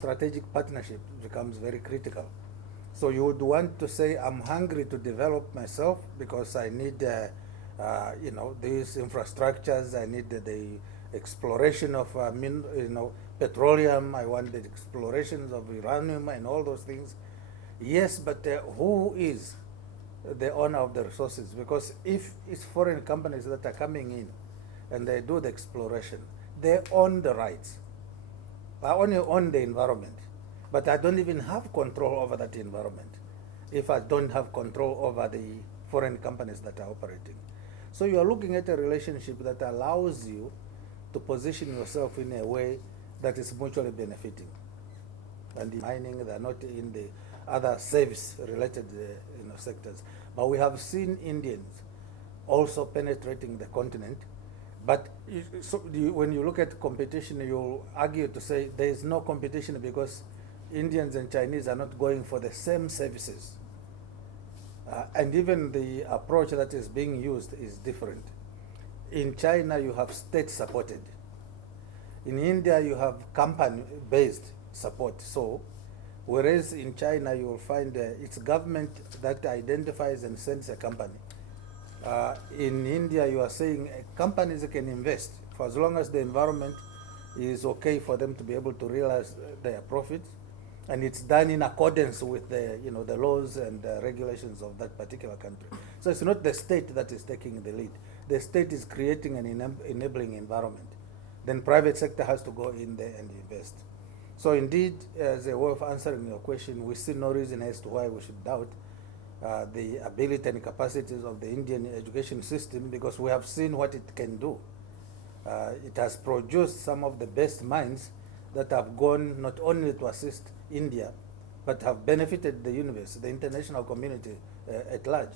strategic partnership becomes very critical. So you would want to say, I'm hungry to develop myself because I need, these infrastructures. I need the exploration of, petroleum. I want the explorations of uranium and all those things. Yes, but who is the owner of the resources? Because if it's foreign companies that are coming in and they do the exploration, they own the rights. I only own the environment, but I don't even have control over that environment if I don't have control over the foreign companies that are operating. So you are looking at a relationship that allows you to position yourself in a way that is mutually benefiting. And in mining, they are not in the other service-related sectors. But we have seen Indians also penetrating the continent. But when you look at competition, you argue to say there is no competition because Indians and Chinese are not going for the same services. And even the approach that is being used is different. In China, you have state-supported. In India, you have company-based support. So, whereas in China, you will find it's government that identifies and sends a company. In India, you are saying companies can invest for as long as the environment is okay for them to be able to realize their profits, and it's done in accordance with the laws and regulations of that particular country. So it's not the state that is taking the lead. The state is creating an enabling environment. Then private sector has to go in there and invest. So indeed, as a way of answering your question, we see no reason as to why we should doubt the ability and capacities of the Indian education system, because we have seen what it can do. It has produced some of the best minds that have gone not only to assist India, but have benefited the universe, the international community at large.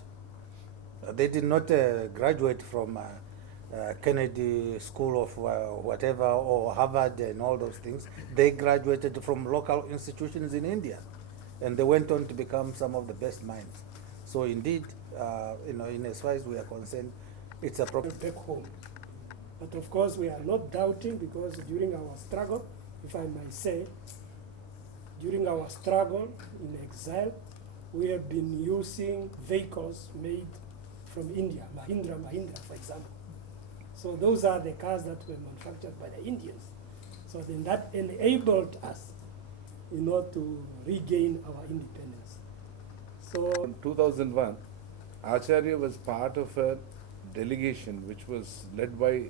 They did not graduate from Kennedy School of whatever, or Harvard and all those things. They graduated from local institutions in India, and they went on to become some of the best minds. So indeed, in as far as we are concerned, it's a problem. Back home. But of course, we are not doubting, because during our struggle, if I may say, during our struggle in exile, we have been using vehicles made from India, Mahindra, for example. So those are the cars that were manufactured by the Indians. So then that enabled us, to regain our independence. So in 2001, Acharya was part of a delegation which was led by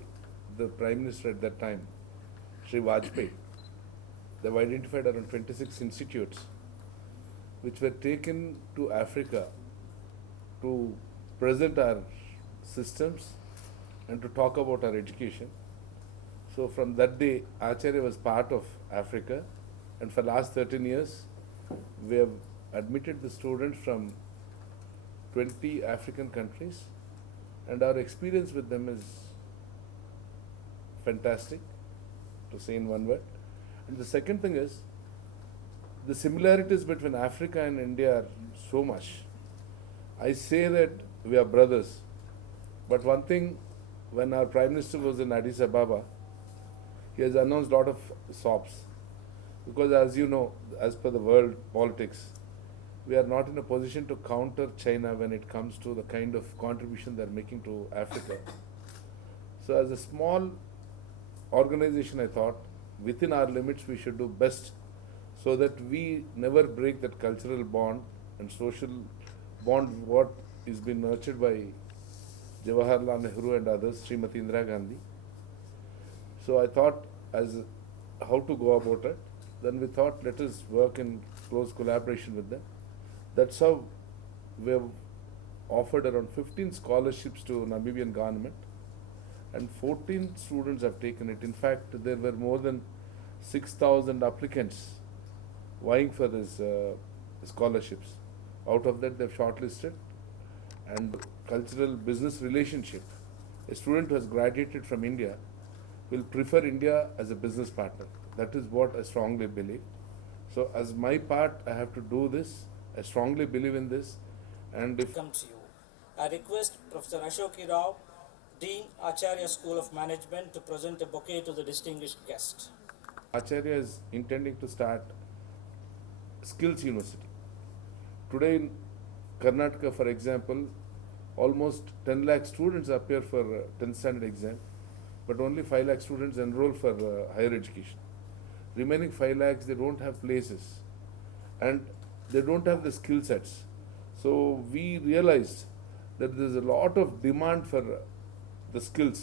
the Prime Minister at that time, Sri Vajpayee. They have identified around 26 institutes which were taken to Africa to present our systems and to talk about our education. So from that day, Acharya was part of Africa, and for the last 13 years, we have admitted the students from 20 African countries, and our experience with them is fantastic, to say in one word. And the second thing is, the similarities between Africa and India are so much. I say that we are brothers, but one thing, when our Prime Minister was in Addis Ababa, he has announced a lot of SOPs. Because as you know, as per the world politics, we are not in a position to counter China when it comes to the kind of contribution they are making to Africa. So as a small organization, I thought, within our limits, we should do best so that we never break that cultural bond and social bond what is being nurtured by Jawaharlal Nehru and others, Srimati Indira Gandhi. So I thought as how to go about it. Then we thought, let us work in close collaboration with them. That's how we have offered around 15 scholarships to Namibian government, and 14 students have taken it. In fact, there were more than 6,000 applicants vying for these scholarships. Out of that, they've shortlisted. And cultural business relationship, a student who has graduated from India will prefer India as a business partner. That is what I strongly believe. So as my part, I have to do this. I strongly believe in this. And if Come to you. I request Professor Ashoki Rao, Dean Acharya School of Management, to present a bouquet to the distinguished guest. Acharya is intending to start skills university. Today in Karnataka, for example, almost 10 lakh students appear for 10th standard exam, but only 5 lakh students enroll for higher education. Remaining 5 lakhs, they don't have places and they don't have the skill sets. So we realized that there's a lot of demand for the skills,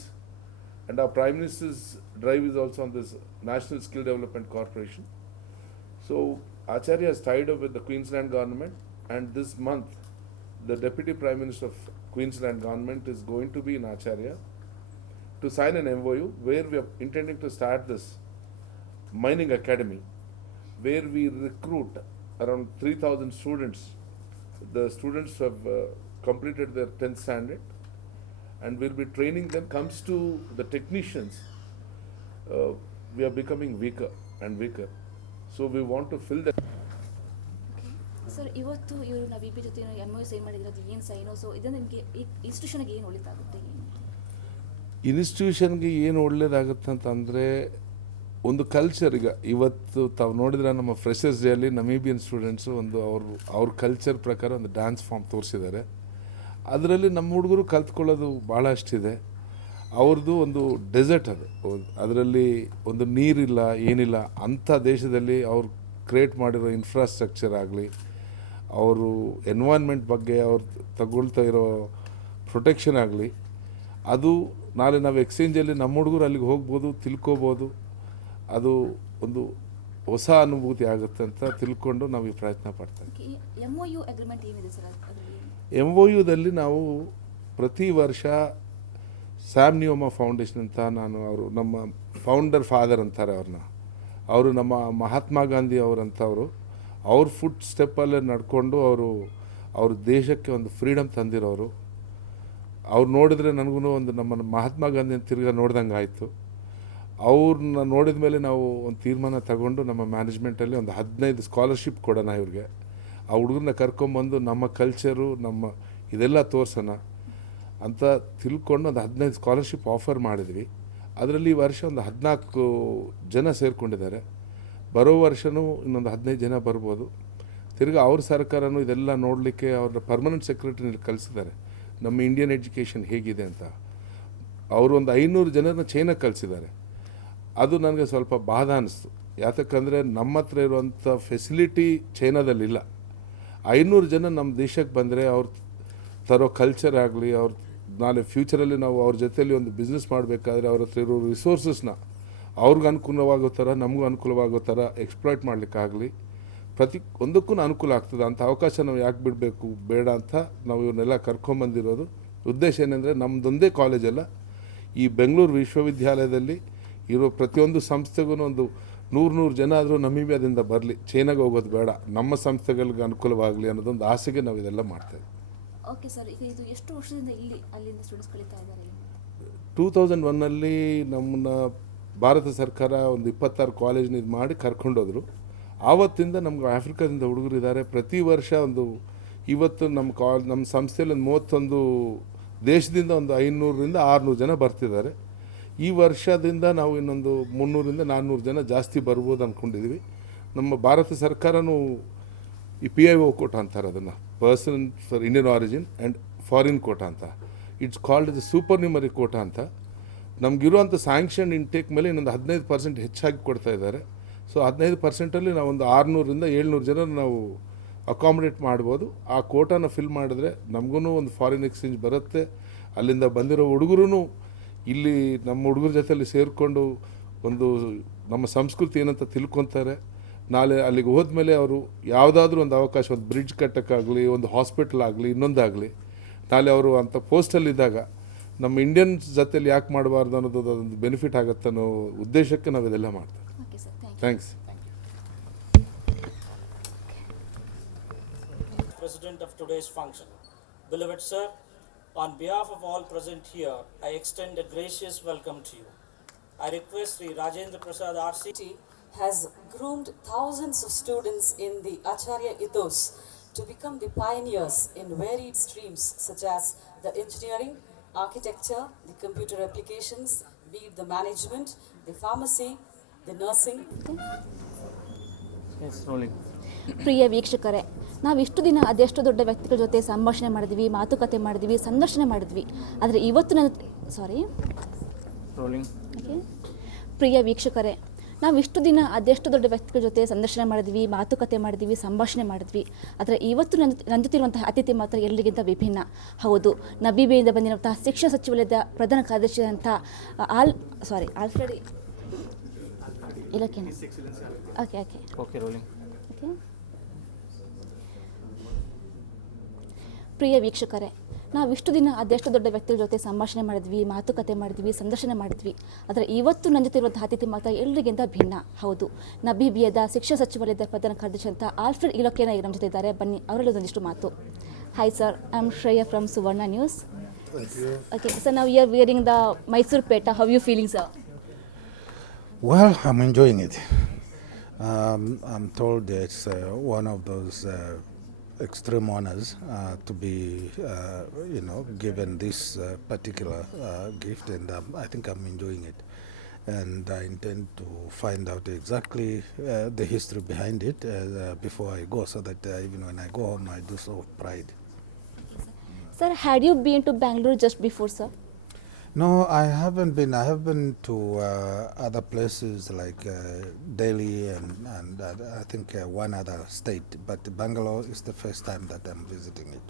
and our Prime Minister's drive is also on this National Skill Development Corporation. So Acharya has tied up with the Queensland government, and this month the Deputy Prime Minister of Queensland government is going to be in Acharya to sign an MOU where we are intending to start this mining academy, where we recruit around 3,000 students. The students have completed their 10th standard, and we'll be training them. Comes to the technicians, we are becoming weaker and weaker. So we want to fill that. Sir ಇವತ್ತು ಇವರು ನಾವು V P ಜೊತೆ MOU sign ಮಾಡಿರೋದು ಏನು sign, so ಇದರಿಂದ ನಿಮಗೆ ಇನ್ಸ್ಟಿಟ್ಯೂಷನ್ಗೆ ಏನು ಒಳಿತಾಗುತ್ತೆ? ಇನ್ಸ್ಟಿಟ್ಯೂಷನ್ಗೆ ಏನು ಒಳ್ಳೇದಾಗುತ್ತೆ ಅಂತಂದರೆ, ಒಂದು ಕಲ್ಚರ್ ಈಗ ಇವತ್ತು ತಾವು ನೋಡಿದ್ರೆ ನಮ್ಮ ಫ್ರೆಷರ್ಸ್ ಡೇಯಲ್ಲಿ ನಮೀಬಿಯನ್ ಸ್ಟೂಡೆಂಟ್ಸು ಒಂದು ಅವ್ರ ಕಲ್ಚರ್ ಪ್ರಕಾರ ಒಂದು ಡ್ಯಾನ್ಸ್ ಫಾರ್ಮ್ ತೋರಿಸಿದ್ದಾರೆ. ಅದರಲ್ಲಿ ನಮ್ಮ ಹುಡುಗರು ಕಲ್ತ್ಕೊಳ್ಳೋದು ಭಾಳ ಅಷ್ಟಿದೆ. ಅವ್ರದ್ದು ಒಂದು ಡೆಸರ್ಟ್ ಅದು, ಅದರಲ್ಲಿ ಒಂದು ನೀರಿಲ್ಲ ಏನಿಲ್ಲ. ಅಂಥ ದೇಶದಲ್ಲಿ ಅವ್ರು ಕ್ರಿಯೇಟ್ ಮಾಡಿರೋ ಇನ್ಫ್ರಾಸ್ಟ್ರಕ್ಚರ್ ಆಗಲಿ, ಅವರು ಎನ್ವೈರ್ನ್ಮೆಂಟ್ ಬಗ್ಗೆ ಅವ್ರು ತಗೊಳ್ತಾ ಇರೋ ಪ್ರೊಟೆಕ್ಷನ್ ಆಗಲಿ, ಅದು ನಾಳೆ ನಾವು ಎಕ್ಸ್ಚೇಂಜಲ್ಲಿ ನಮ್ಮ ಹುಡುಗರು ಅಲ್ಲಿಗೆ ಹೋಗ್ಬೋದು, ತಿಳ್ಕೊಬೋದು. ಅದು ಒಂದು ಹೊಸ ಅನುಭೂತಿ ಆಗುತ್ತೆ ಅಂತ ತಿಳ್ಕೊಂಡು ನಾವು ಈ ಪ್ರಯತ್ನ ಪಡ್ತೇವೆ. MOU ಅಗ್ರಿಮೆಂಟ್ ಏನಿದೆ ಸರ್ ಅದರಲ್ಲಿ? MOUದಲ್ಲಿ ನಾವು ಪ್ರತಿ ವರ್ಷ ಸ್ಯಾಮ್ ನಿಯೋಮ ಫೌಂಡೇಶನ್ ಅಂತ, ಅವರು ನಮ್ಮ ಫೌಂಡರ್ ಫಾದರ್ ಅಂತಾರೆ ಅವ್ರನ್ನ, ಅವರು ನಮ್ಮ ಮಹಾತ್ಮ ಗಾಂಧಿ ಅವರಂಥವರು, ಅವ್ರ ಫುಟ್ ಸ್ಟೆಪ್ಪಲ್ಲೇ ನಡ್ಕೊಂಡು ಅವ್ರ ದೇಶಕ್ಕೆ ಒಂದು ಫ್ರೀಡಮ್ ತಂದಿರೋರು. ಅವ್ರು ನೋಡಿದ್ರೆ ನನಗೂ ಒಂದು ನಮ್ಮ ಮಹಾತ್ಮ ಗಾಂಧಿ ಅಂತ ತಿರ್ಗಾ ನೋಡ್ದಂಗೆ ಆಯಿತು. ಅವ್ರನ್ನ ನೋಡಿದ ಮೇಲೆ ನಾವು ಒಂದು ತೀರ್ಮಾನ ತಗೊಂಡು ನಮ್ಮ ಮ್ಯಾನೇಜ್ಮೆಂಟಲ್ಲಿ ಒಂದು 15 ಸ್ಕಾಲರ್ಶಿಪ್ ಕೊಡೋಣ ಇವ್ರಿಗೆ. ಆ ಹುಡುಗರನ್ನ ಕರ್ಕೊಂಬಂದು ನಮ್ಮ ಕಲ್ಚರು ನಮ್ಮ ಇದೆಲ್ಲ ತೋರ್ಸೋಣ ಅಂತ ತಿಳ್ಕೊಂಡು ಒಂದು 15 ಸ್ಕಾಲರ್ಶಿಪ್ ಆಫರ್ ಮಾಡಿದ್ವಿ. ಅದರಲ್ಲಿ ಈ ವರ್ಷ ಒಂದು 14 ಜನ ಸೇರಿಕೊಂಡಿದ್ದಾರೆ. ಬರೋ ವರ್ಷವೂ ಇನ್ನೊಂದು 15 ಜನ ಬರ್ಬೋದು. ತಿರ್ಗಿ ಅವ್ರ ಸರ್ಕಾರನೂ ಇದೆಲ್ಲ ನೋಡಲಿಕ್ಕೆ ಅವ್ರ ಪರ್ಮನೆಂಟ್ ಸೆಕ್ರೆಟರಿನಲ್ಲಿ ಕಳಿಸಿದ್ದಾರೆ, ನಮ್ಮ ಇಂಡಿಯನ್ ಎಜುಕೇಷನ್ ಹೇಗಿದೆ ಅಂತ. ಅವರು ಒಂದು 500 ಜನರನ್ನ ಚೈನಾಗೆ ಕಳಿಸಿದ್ದಾರೆ. ಅದು ನನಗೆ ಸ್ವಲ್ಪ ಬಾಧ ಅನ್ನಿಸ್ತು. ಯಾತಕ್ಕಂದರೆ ನಮ್ಮ ಹತ್ರ ಇರುವಂಥ ಫೆಸಿಲಿಟಿ ಚೈನಾದಲ್ಲಿಲ್ಲ. 500 ಜನ ನಮ್ಮ ದೇಶಕ್ಕೆ ಬಂದರೆ ಅವ್ರು ತರೋ ಕಲ್ಚರ್ ಆಗಲಿ, ಅವ್ರ ನಾಳೆ ಫ್ಯೂಚರಲ್ಲಿ ನಾವು ಅವ್ರ ಜೊತೆಯಲ್ಲಿ ಒಂದು ಬಿಸ್ನೆಸ್ ಮಾಡಬೇಕಾದ್ರೆ ಅವ್ರ ಹತ್ರ ಇರೋ ರಿಸೋರ್ಸಸ್ನ ಅವ್ರಿಗೆ ಅನುಕೂಲವಾಗೋ ಥರ ನಮಗೂ ಅನುಕೂಲವಾಗೋ ಥರ ಎಕ್ಸ್ಪ್ಲಾಯ್ಟ್ ಮಾಡಲಿಕ್ಕಾಗಲಿ, ಒಂದಕ್ಕೂ ಅನುಕೂಲ ಆಗ್ತದೆ. ಅಂಥ ಅವಕಾಶ ನಾವು ಯಾಕೆ ಬಿಡಬೇಕು, ಬೇಡ ಅಂತ ನಾವು ಇವನ್ನೆಲ್ಲ ಕರ್ಕೊಂಬಂದಿರೋದು. ಉದ್ದೇಶ ಏನೆಂದರೆ, ನಮ್ಮದೊಂದೇ ಕಾಲೇಜಲ್ಲ, ಈ ಬೆಂಗಳೂರು ವಿಶ್ವವಿದ್ಯಾಲಯದಲ್ಲಿ ಇರೋ ಪ್ರತಿಯೊಂದು ಸಂಸ್ಥೆಗೂ ಒಂದು 100 ಜನ ಆದರೂ ನಮೀಬಿಯಾದಿಂದ ಬರಲಿ, ಚೈನಾಗೆ ಹೋಗೋದು ಬೇಡ, ನಮ್ಮ ಸಂಸ್ಥೆಗಳಿಗೆ ಅನುಕೂಲವಾಗಲಿ ಅನ್ನೋದೊಂದು ಆಸೆಗೆ ನಾವು ಇದೆಲ್ಲ ಮಾಡ್ತೇವೆ. ಓಕೆ ಸರ್, ಈಗ ಇದು ಎಷ್ಟು ವರ್ಷದಿಂದ ಅಲ್ಲಿಂದ ಸ್ಟೂಡೆಂಟ್ಸ್ ಕಲಿತಾ ಇದ್ದಾರೆ? 2001ನಲ್ಲಿ ನಮ್ಮನ್ನ ಭಾರತ ಸರ್ಕಾರ ಒಂದು 26 ಕಾಲೇಜ್ನ ಇದು ಮಾಡಿ ಕರ್ಕೊಂಡೋದ್ರು. ಆವತ್ತಿಂದ ನಮ್ಗೆ ಆಫ್ರಿಕಾದಿಂದ ಹುಡುಗರು ಇದ್ದಾರೆ. ಪ್ರತಿ ವರ್ಷ ಇವತ್ತು ನಮ್ಮ ಸಂಸ್ಥೆಯಲ್ಲಿ ಒಂದು 31 ದೇಶದಿಂದ ಒಂದು 500ರಿಂದ 600 ಜನ ಬರ್ತಿದ್ದಾರೆ. ಈ ವರ್ಷದಿಂದ ನಾವು ಇನ್ನೊಂದು 300ರಿಂದ 400 ಜನ ಜಾಸ್ತಿ ಬರ್ಬೋದು ಅಂದ್ಕೊಂಡಿದ್ವಿ. ನಮ್ಮ ಭಾರತ ಸರ್ಕಾರನೂ ಈ PIO ಕೋಟ ಅಂತಾರೆ ಅದನ್ನು, person for Indian origin and foreign quota ಅಂತ. It's called the supernumerary quota ಅಂತ. ನಮಗಿರುವಂಥ ಸ್ಯಾಂಕ್ಷನ್ ಇಂಟೇಕ್ ಮೇಲೆ ಇನ್ನೊಂದು 15% ಹೆಚ್ಚಾಗಿ ಕೊಡ್ತಾ ಇದ್ದಾರೆ. ಸೊ 15%ಅಲ್ಲಿ ನಾವು ಒಂದು 600ರಿಂದ 700 ಜನ ನಾವು ಅಕಾಮಿಡೇಟ್ ಮಾಡ್ಬೋದು. ಆ ಕೋಟಾನ ಫಿಲ್ ಮಾಡಿದ್ರೆ ನಮಗೂ ಒಂದು ಫಾರಿನ್ ಎಕ್ಸ್ಚೇಂಜ್ ಬರುತ್ತೆ. ಅಲ್ಲಿಂದ ಬಂದಿರೋ ಹುಡುಗರು ಇಲ್ಲಿ ನಮ್ಮ ಹುಡುಗರ ಜೊತೆಯಲ್ಲಿ ಸೇರಿಕೊಂಡು ಒಂದು ನಮ್ಮ ಸಂಸ್ಕೃತಿ ಏನಂತ ತಿಳ್ಕೊತಾರೆ. ನಾಳೆ ಅಲ್ಲಿಗೆ ಹೋದ್ಮೇಲೆ ಅವರು ಯಾವುದಾದ್ರೂ ಒಂದು ಅವಕಾಶ, ಒಂದು ಬ್ರಿಡ್ಜ್ ಕಟ್ಟೋಕ್ಕಾಗಲಿ, ಒಂದು ಹಾಸ್ಪಿಟಲ್ ಆಗಲಿ, ಇನ್ನೊಂದಾಗಲಿ, ನಾಳೆ ಅವರು ಅಂಥ ಪೋಸ್ಟಲ್ಲಿದ್ದಾಗ ನಮ್ಮ ಇಂಡಿಯನ್ಸ್ ಜೊತೆಲಿ ಯಾಕೆ ಮಾಡಬಾರ್ದು ಅನ್ನೋದು ಅದೊಂದು ಬೆನಿಫಿಟ್ ಆಗುತ್ತೆ ಅನ್ನೋ ಉದ್ದೇಶಕ್ಕೆ ನಾವು ಇದೆಲ್ಲ ಮಾಡ್ತೇವೆ. Okay sir, thanks. President of today's function. Beloved sir, on behalf of all present here, I extend a gracious welcome to you. I request Sri Rajendra Prasad RC has groomed thousands of students in the Acharya ethos to become the pioneers in varied streams such as the engineering, architecture, the computer applications, be it the management, the pharmacy, the nursing. Yes rolling. ಪ್ರಿಯ ವೀಕ್ಷಕರೇ, ನಾವಿಷ್ಟು ದಿನ ಅದೆಷ್ಟು ದೊಡ್ಡ ವ್ಯಕ್ತಿಗಳ ಜೊತೆ ಸಂಭಾಷಣೆ ಮಾಡಿದ್ವಿ, ಮಾತುಕತೆ ಮಾಡಿದ್ವಿ, ಸಂದರ್ಶನ ಮಾಡಿದ್ವಿ. ಆದರೆ ಇವತ್ತು ರೋಲಿಂಗ್. ಓಕೆ. ಪ್ರಿಯ ವೀಕ್ಷಕರೇ, ನಾವಿಷ್ಟು ದಿನ ಅದೆಷ್ಟು ದೊಡ್ಡ ವ್ಯಕ್ತಿಗಳ ಜೊತೆ ಸಂದರ್ಶನ ಮಾಡಿದ್ವಿ, ಮಾತುಕತೆ ಮಾಡಿದ್ವಿ, ಸಂಭಾಷಣೆ ಮಾಡಿದ್ವಿ. ಆದರೆ ಇವತ್ತು ನನ್ನ ಜೊತೆರುವಂತಹ ಅತಿಥಿ ಮಾತ್ರ ಎಲ್ಲರಿಗಿಂತ ವಿಭಿನ್ನ. ಹೌದು, ನಬೀಬಿಯಿಂದ ಬಂದಿರುವಂತಹ ಶಿಕ್ಷಣ ಸಚಿವಾಲಯದ ಪ್ರಧಾನ ಕಾರ್ಯದರ್ಶಿಯಾದಂಥ ಆಲ್ಫ್ರೆಡ್ ಇಲೋಕೆನ. Okay okay okay rolling. Okay. ಪ್ರಿಯ ವೀಕ್ಷಕರೇ, ನಾವಿಷ್ಟು ದಿನ ಅದೆಷ್ಟು ದೊಡ್ಡ ವ್ಯಕ್ತಿಗಳ ಜೊತೆ ಸಂಭಾಷಣೆ ಮಾಡಿದ್ವಿ, ಮಾತುಕತೆ ಮಾಡಿದ್ವಿ, ಸಂದರ್ಶನ ಮಾಡಿದ್ವಿ. ಆದರೆ ಇವತ್ತು ನನ್ನ ಜೊತೆ ಇರುವಂತಹ ಅತಿಥಿ ಮಾತ್ರ ಎಲ್ಲರಿಗಿಂತ ಭಿನ್ನ. ಹೌದು, ನಬೀಬಿಯಾದ ಶಿಕ್ಷಣ ಸಚಿವಾಲಯದ ಪ್ರಧಾನ ಕಾರ್ಯದರ್ಶಿ ಅಂತ ಆಲ್ಫ್ರೆಡ್ ಇಲೋಕೆನ ನಮ್ಮ ಜೊತೆ ಇದ್ದಾರೆ. ಬನ್ನಿ, ಅವರಲ್ಲಿ ಒಂದಿಷ್ಟು ಮಾತು. Hi sir, I am Shreya from Suvarna news. Okay sir, ನಾವು you are wearing the Mysuru peta. How you feeling sir? Well, I'm enjoying it. I'm told it's one of those extreme honors to be, given this particular gift, and I think I'm enjoying it. And I intend to find out exactly the history behind it before I go, so that even when I go home, I do so with pride. Sir, had you been to Bangalore just before, sir? No, I haven't been. I have been to other places like Delhi and I think one other state, but Bangalore is the first time that I'm visiting it.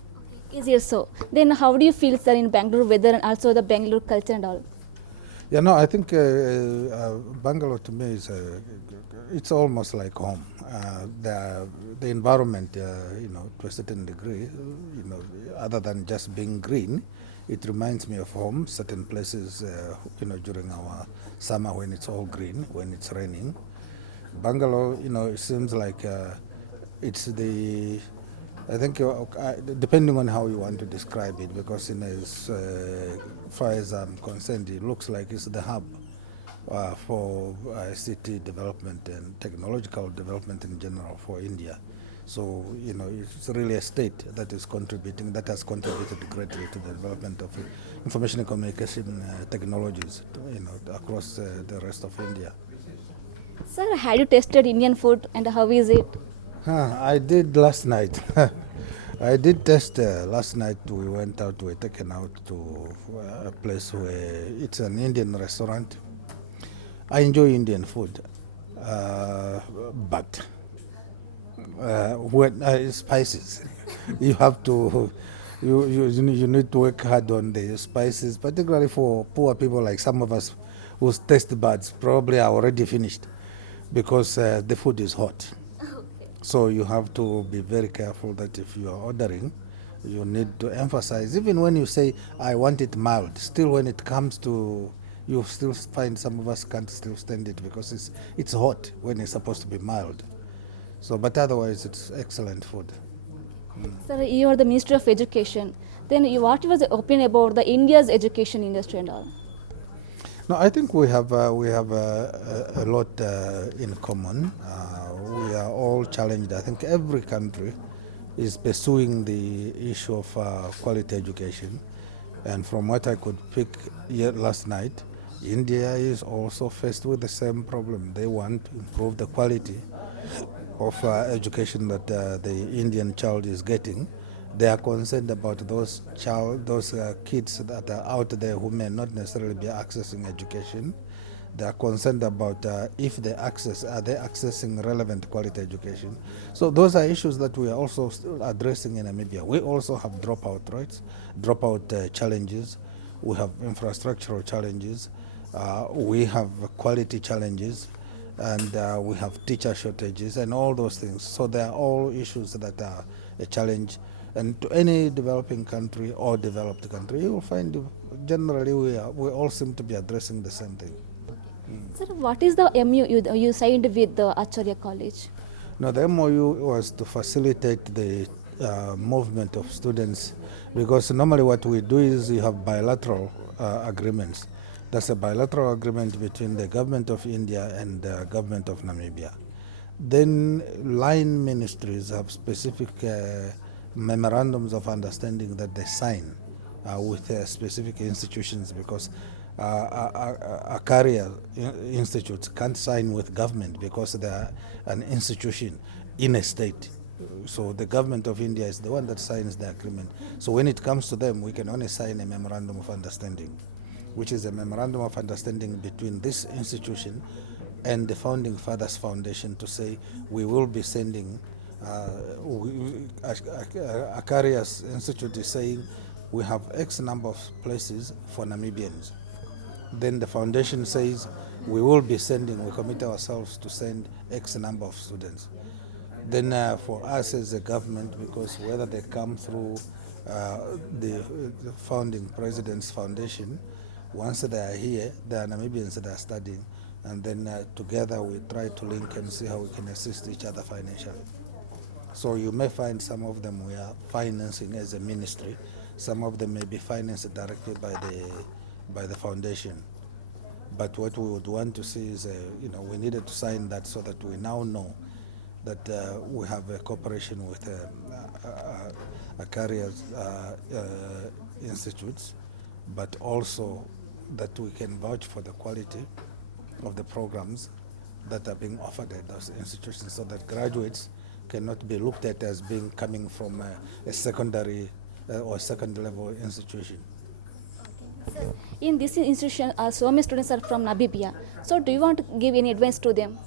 Is it so? Then how do you feel, sir, in Bangalore weather and also the Bangalore culture and all? Yeah, no, I think Bangalore to me is it's almost like home. The environment, to a certain degree, other than just being green, it reminds me of home. Certain places, during our summer when it's all green, when it's raining. Bangalore, it seems like it's the, I think, depending on how you want to describe it, because as far as I'm concerned, it looks like it's the hub for city development and technological development in general for India. So, it's really a state that is contributing, that has contributed greatly to the development of information and communication technologies, across the rest of India. Sir, had you tasted Indian food and how is it? I did last night. I did test last night. We went out, we were taken out to a place where it's an Indian restaurant. I enjoy Indian food, but when spices, you have to, you need to work hard on the spices, particularly for poor people like some of us whose taste buds probably are already finished because the food is hot. So you have to be very careful that if you are ordering, you need to emphasize, even when you say, I want it mild, still when it comes to, you still find some of us can't still stand it because it's hot when it's supposed to be mild. So, but otherwise it's excellent food. Sir, you are the Minister of Education. Then what was the opinion about the India's education industry and all? No, I think we have a lot in common. We are all challenged. I think every country is pursuing the issue of quality education. And from what I could pick last night, India is also faced with the same problem. They want to improve the quality of education that the Indian child is getting. They are concerned about those kids that are out there who may not necessarily be accessing education. They are concerned about if they are they accessing relevant quality education. So those are issues that we are also still addressing in Namibia. We also have dropout challenges. We have infrastructural challenges. We have quality challenges. And we have teacher shortages and all those things. So they are all issues that are a challenge. And to any developing country or developed country, you will find generally we all seem to be addressing the same thing. Sir, what is the MU you signed with the Acharya College? Now, the MOU was to facilitate the movement of students, because normally what we do is you have bilateral agreements. That's a bilateral agreement between the government of India and the government of Namibia. Then line ministries have specific memorandums of understanding that they sign with specific institutions, because Akaria institutes can't sign with government because they are an institution in a state. So the government of India is the one that signs the agreement. So when it comes to them, we can only sign a memorandum of understanding, which is a memorandum of understanding between this institution and the Founding Fathers Foundation to say we will be sending, Akaria's Institute is saying we have X number of places for Namibians. Then the foundation says we will be sending, we commit ourselves to send X number of students. Then for us as a government, because whether they come through the founding president's foundation, once they are here, there are Namibians that are studying, and then together we try to link and see how we can assist each other financially. So you may find some of them we are financing as a ministry, some of them may be financed directly by the foundation. But what we would want to see is, we needed to sign that so that we now know that we have a cooperation with Akaria's institutes, but also that we can vouch for the quality of the programs that are being offered at those institutions, so that graduates cannot be looked at as being coming from a secondary or second level institution. In this institution, so many students are from Namibia. So do you want to give any advice to them?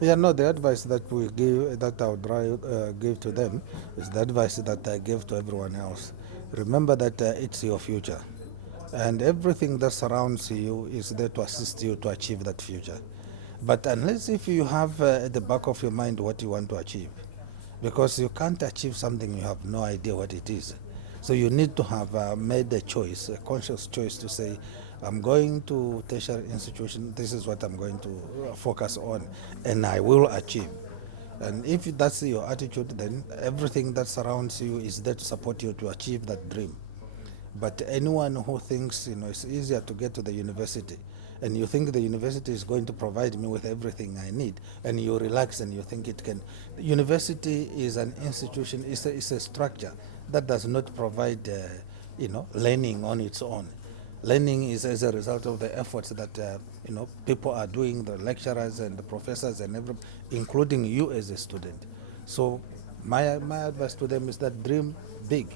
Yeah, no, the advice that we give, that I would give to them is the advice that I give to everyone else. Remember that it's your future, and everything that surrounds you is there to assist you to achieve that future. But unless if you have at the back of your mind what you want to achieve, because you can't achieve something you have no idea what it is. So you need to have made a choice, a conscious choice to say, I'm going to tertiary institution, this is what I'm going to focus on, and I will achieve. And if that's your attitude, then everything that surrounds you is there to support you to achieve that dream. But anyone who thinks, it's easier to get to the university, and you think the university is going to provide me with everything I need, and you relax and you think it can. The university is an institution, it's a structure that does not provide, learning on its own. Learning is as a result of the efforts that people are doing, the lecturers and the professors and everyone, including you as a student. So my advice to them is that dream big,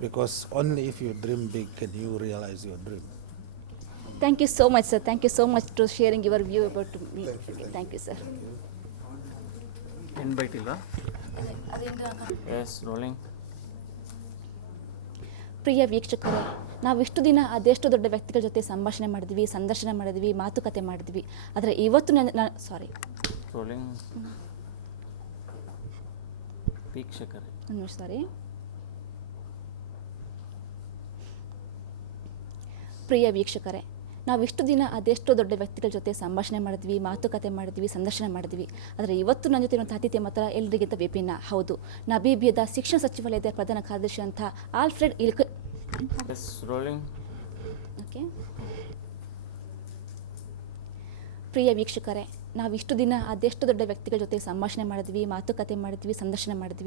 because only if you dream big can you realize your dream. Thank you so much, sir. Thank you so much for sharing your view about me. Thank you, sir. Invite ilva? Yes, rolling. ಪ್ರಿಯ ವೀಕ್ಷಕರೇ, ನಾವಿಷ್ಟು ದಿನ ಅದೆಷ್ಟು ದೊಡ್ಡ ವ್ಯಕ್ತಿಗಳ ಜೊತೆ ಸಂಭಾಷಣೆ ಮಾಡಿದ್ವಿ, ಸಂದರ್ಶನ ಮಾಡಿದ್ವಿ, ಮಾತುಕತೆ ಮಾಡಿದ್ವಿ. ಆದರೆ ಇವತ್ತು ರೋಲಿಂಗ್. ವೀಕ್ಷಕರೇ, ಸಾರಿ. ಪ್ರಿಯ ವೀಕ್ಷಕರೇ, ನಾವಿಷ್ಟು ದಿನ ಅದೆಷ್ಟೋ ದೊಡ್ಡ ವ್ಯಕ್ತಿಗಳ ಜೊತೆ ಸಂಭಾಷಣೆ ಮಾಡಿದ್ವಿ, ಮಾತುಕತೆ ಮಾಡಿದ್ವಿ, ಸಂದರ್ಶನ ಮಾಡಿದ್ವಿ. ಆದರೆ ಇವತ್ತು ನನ್ನ ಜೊತೆ ಇರುವಂಥ ಅತಿಥಿ ಮಾತ್ರ ಎಲ್ಲರಿಗಿಂತ ವಿಭಿನ್ನ. ಹೌದು, ನಮೀಬಿಯಾದ ಶಿಕ್ಷಣ ಸಚಿವಾಲಯದ ಪ್ರಧಾನ ಕಾರ್ಯದರ್ಶಿ ಅಂತ ಆಲ್ಫ್ರೆಡ್ ಓಕೆ. ಪ್ರಿಯ ವೀಕ್ಷಕರೇ, ನಾವಿಷ್ಟು ದಿನ ಅದೆಷ್ಟು ದೊಡ್ಡ ವ್ಯಕ್ತಿಗಳ ಜೊತೆ ಸಂಭಾಷಣೆ ಮಾಡಿದ್ವಿ, ಮಾತುಕತೆ ಮಾಡಿದ್ವಿ, ಸಂದರ್ಶನ ಮಾಡಿದ್ವಿ.